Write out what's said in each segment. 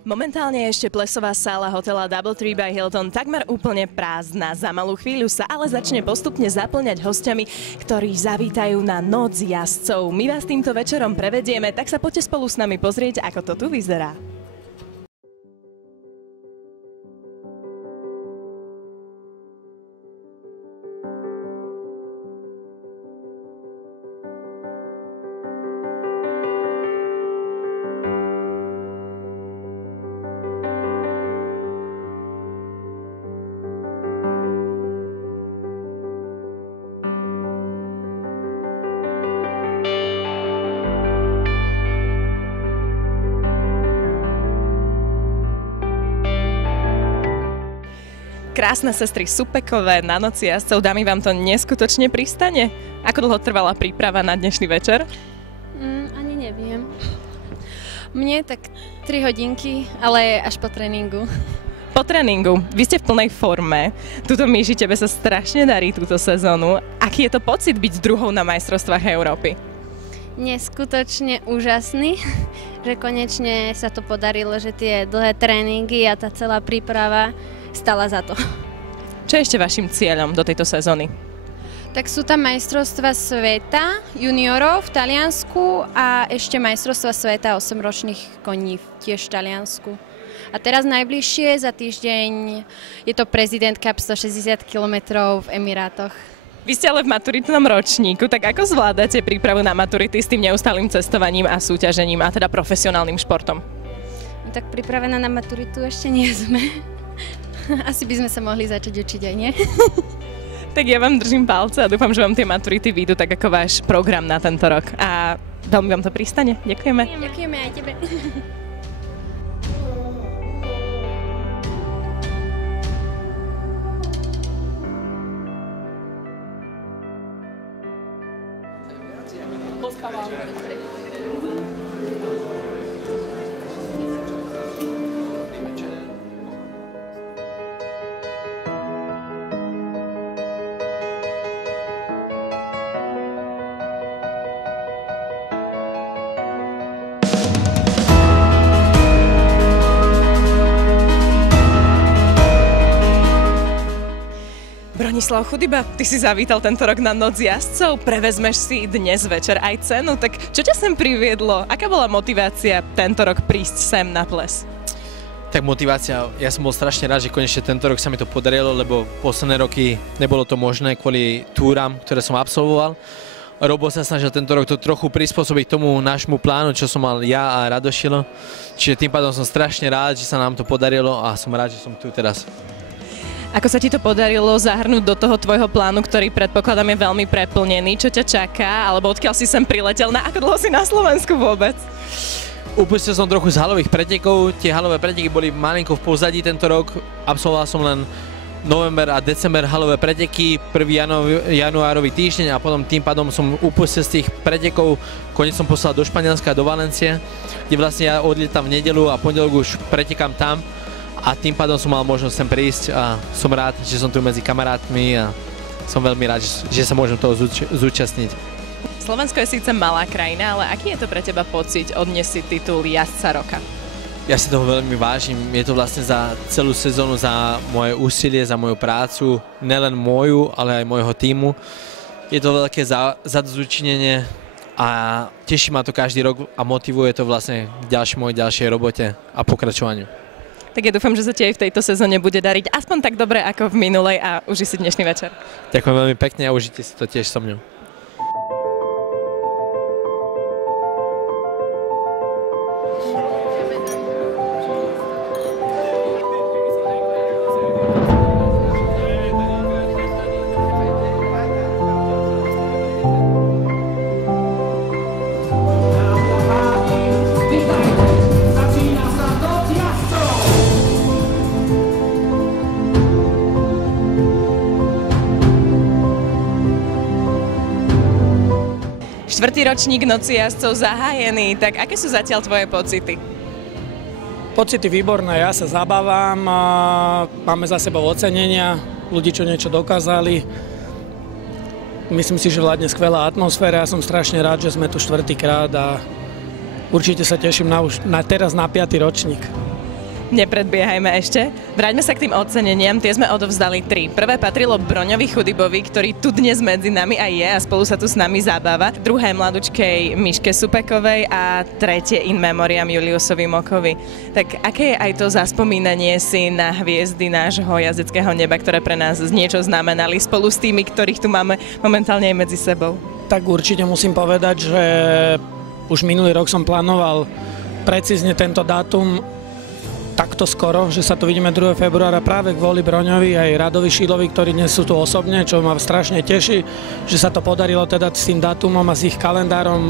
Momentálne je ešte plesová sála hotela DoubleTree by Hilton takmer úplne prázdna. Za malú chvíľu sa ale začne postupne zaplňať hostiami, ktorí zavítajú na noc jazdcov. My vás týmto večerom prevedieme, tak sa poďte spolu s nami pozrieť, ako to tu vyzerá. Krásne sestry Supekové na noci jazdcov, dámy, vám to neskutočne pristane? Ako dlho trvala príprava na dnešný večer? Ani neviem. Mne tak 3 hodinky, ale až po tréningu. Po tréningu. Vy ste v plnej forme. Tuto Míši, tebe sa strašne darí túto sezónu. Aký je to pocit byť druhou na majstrovstvách Európy? Neskutočne úžasný, že konečne sa to podarilo, že tie dlhé tréningy a tá celá príprava stala za to. Čo je ešte vašim cieľom do tejto sezóny? Tak sú tam majstrovstvá sveta juniorov v Taliansku a ešte majstrovstvá sveta 8-ročných koní tiež v Taliansku. A teraz najbližšie za týždeň je to Prezident Cup 160 km v Emirátoch. Vy ste ale v maturitnom ročníku, tak ako zvládate prípravu na maturity s tým neustálým cestovaním a súťažením a teda profesionálnym športom? No, tak pripravená na maturitu ešte nie sme. Asi by sme sa mohli začať učiť aj nie. Tak ja vám držím palce a dúfam, že vám tie maturity vyjdú tak ako váš program na tento rok. A veľmi vám to pristane. Ďakujeme. Ďakujeme aj tebe. Bronislav Chudyba, ty si zavítal tento rok na noc jazdcov, prevezmeš si dnes večer aj cenu, tak čo ťa sem priviedlo? Aká bola motivácia tento rok prísť sem na ples? Tak motivácia, ja som bol strašne rád, že konečne tento rok sa mi to podarilo, lebo posledné roky nebolo to možné kvôli túram, ktoré som absolvoval. Robo sa snažil tento rok to trochu prispôsobiť tomu nášmu plánu, čo som mal ja a Radošilo. Čiže tým pádom som strašne rád, že sa nám to podarilo a som rád, že som tu teraz. Ako sa ti to podarilo zahrnúť do toho tvojho plánu, ktorý predpokladám je veľmi preplnený? Čo ťa čaká? Alebo odkiaľ si sem priletel? Na ako dlho si na Slovensku vôbec? Upustil som trochu z halových pretekov. Tie halové preteky boli malinko v pozadí tento rok. Absolvoval som len november a december halové preteky, 1. januárový týždeň a potom tým pádom som upustil z tých pretekov. Konec som poslal do Španielska, do Valencie, kde vlastne ja odlietam v nedeľu a pondelok už pretekám tam. A tým pádom som mal možnosť sem prísť a som rád, že som tu medzi kamarátmi a som veľmi rád, že sa môžem toho zúčastniť. Slovensko je síce malá krajina, ale aký je to pre teba pocit odniesť si titul jazdca roka? Ja si toho veľmi vážim. Je to vlastne za celú sezónu, za moje úsilie, za moju prácu, nielen moju, ale aj môjho tímu. Je to veľké zadozučinenie a teší ma to každý rok a motivuje to vlastne k ďalšej robote a pokračovaniu. Tak ja dúfam, že sa ti aj v tejto sezóne bude dariť aspoň tak dobre ako v minulej a uži si dnešný večer. Ďakujem veľmi pekne a užite si to tiež so mňou. Štvrtý ročník noci jazdcov zahájený, tak aké sú zatiaľ tvoje pocity? Pocity výborné, ja sa zabávam, máme za sebou ocenenia, ľudí, čo niečo dokázali. Myslím si, že vládne skvelá atmosféra, ja som strašne rád, že sme tu štvrtýkrát a určite sa teším na teraz na 5. ročník. Nepredbiehajme ešte. Vráťme sa k tým oceneniam. Tie sme odovzdali 3. Prvé patrilo Broňovi Chudybovi, ktorý tu dnes medzi nami aj je a spolu sa tu s nami zabáva. Druhé mladučkej Miške Supekovej a tretie in memoriam Juliusovi Mokovi. Tak aké je aj to zaspomínanie si na hviezdy nášho jazdeckého neba, ktoré pre nás niečo znamenali spolu s tými, ktorých tu máme momentálne aj medzi sebou? Tak určite musím povedať, že už minulý rok som plánoval precízne tento dátum takto skoro, že sa tu vidíme 2. februára práve kvôli Broňovi aj Radovi Šilovi, ktorí dnes sú tu osobne, čo ma strašne teší, že sa to podarilo teda s tým dátumom a s ich kalendárom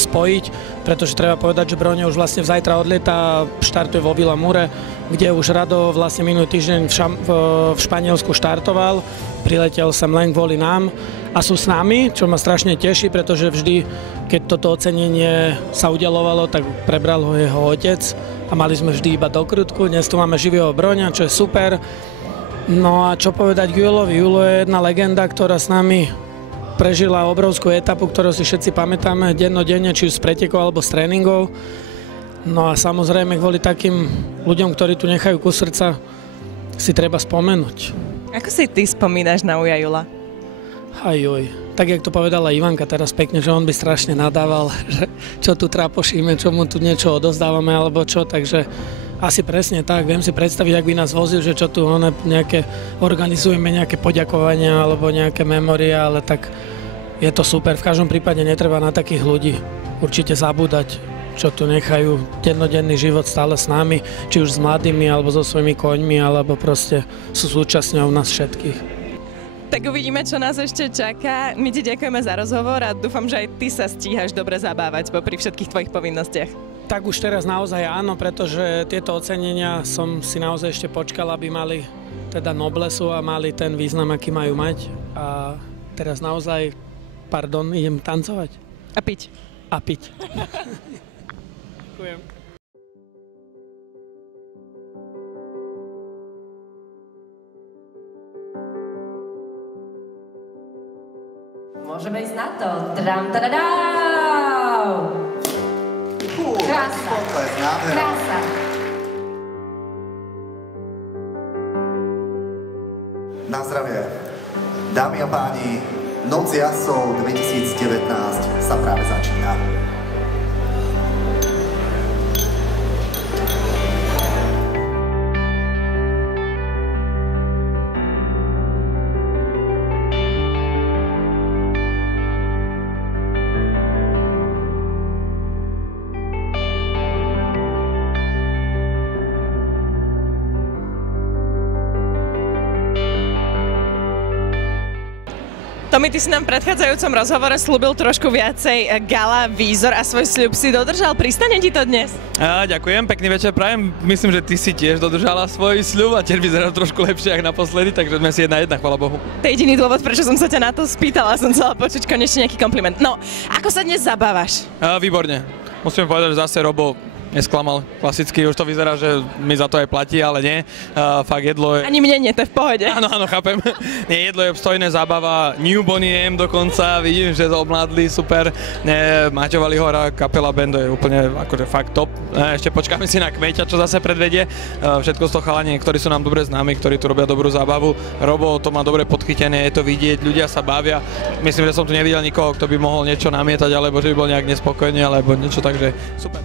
spojiť, pretože treba povedať, že Broňo už vlastne zajtra odlieta, štartuje vo Vila Mure, kde už Rado vlastne minulý týždeň v Španielsku štartoval, priletel sem len kvôli nám a sú s nami, čo ma strašne teší, pretože vždy, keď toto ocenenie sa udeľovalo, tak prebral ho jeho otec a mali sme vždy iba dokrutku. Dnes tu máme živého Broňa, čo je super. No a čo povedať Julovi? Julo je jedna legenda, ktorá s nami prežila obrovskú etapu, ktorú si všetci pamätáme dennodenne, či už z pretekov alebo z tréningov. No a samozrejme kvôli takým ľuďom, ktorí tu nechajú kus srdca, si treba spomenúť. Ako si ty spomínaš na uja Jula? Ajoj, tak jak to povedala Ivanka teraz pekne, že on by strašne nadával, že čo tu trápošíme, čo mu tu niečo odozdávame alebo čo, takže asi presne tak, viem si predstaviť, ak by nás vozil, že čo tu organizujeme nejaké poďakovania alebo nejaké memoria, ale tak je to super, v každom prípade netreba na takých ľudí určite zabúdať, čo tu nechajú dennodenný život stále s nami, či už s mladými alebo so svojimi koňmi, alebo proste sú súčasťou nás všetkých. Tak uvidíme, čo nás ešte čaká. My ti ďakujeme za rozhovor a dúfam, že aj ty sa stíhaš dobre zabávať popri všetkých tvojich povinnostiach. Tak už teraz naozaj áno, pretože tieto ocenenia som si naozaj ešte počkal, aby mali teda noblesu a mali ten význam, aký majú mať. A teraz naozaj, idem tancovať. A piť. A piť. Ďakujem. Môžeme ísť na to. Tram, tadadau! Krása. Krása. Na zdravie. Dámy a páni, Noc jazdcov 2019 sa práve začína. Tomi, ty si nám v predchádzajúcom rozhovore slúbil trošku viacej gala, výzor a svoj sľub si dodržal. Pristane ti to dnes? Ďakujem, pekný večer prajem. Myslím, že ty si tiež dodržala svoj sľub a tiež vyzeral trošku lepšie ako naposledy, takže sme si 1-1, chvála Bohu. To je jediný dôvod, prečo som sa ťa na to spýtala, som chcela počuť konečne nejaký kompliment. No, ako sa dnes zabávaš? Výborne. Musím povedať, že zase Robo nesklamal. Klasicky, už to vyzerá, že mi za to aj platí, ale nie. Fakt jedlo je... Ani mne nie, to je v pohode. Áno, chápem. Nie, jedlo je obstojné, zábava. New Bonnie M dokonca, vidím, že to omládli, super. Maťo Valihora, kapela band je úplne akože fakt top. Ešte počkáme si na Kmeťa, čo zase predvedie. Všetko z toho chalani, ktorí sú nám dobre známi, ktorí tu robia dobrú zábavu. Robo to má dobre podchytené, je to vidieť, ľudia sa bavia. Myslím, že som tu nevidel nikoho, kto by mohol niečo namietať, alebo že by bol nejak nespokojný, alebo niečo, takže super.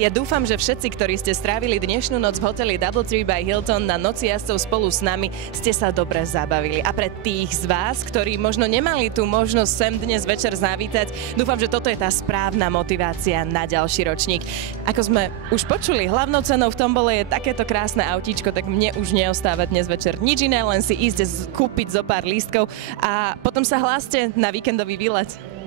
Ja dúfam, že všetci, ktorí ste strávili dnešnú noc v hoteli DoubleTree by Hilton na Noci jazdcov spolu s nami, ste sa dobre zabavili. A pre tých z vás, ktorí možno nemali tú možnosť sem dnes večer zavítať, dúfam, že toto je tá správna motivácia na ďalší ročník. Ako sme už počuli, hlavnou cenou v tombole je takéto krásne autíčko, tak mne už neostáva dnes večer nič iné, len si ísť kúpiť zo pár lístkov a potom sa hláste na víkendový výlet.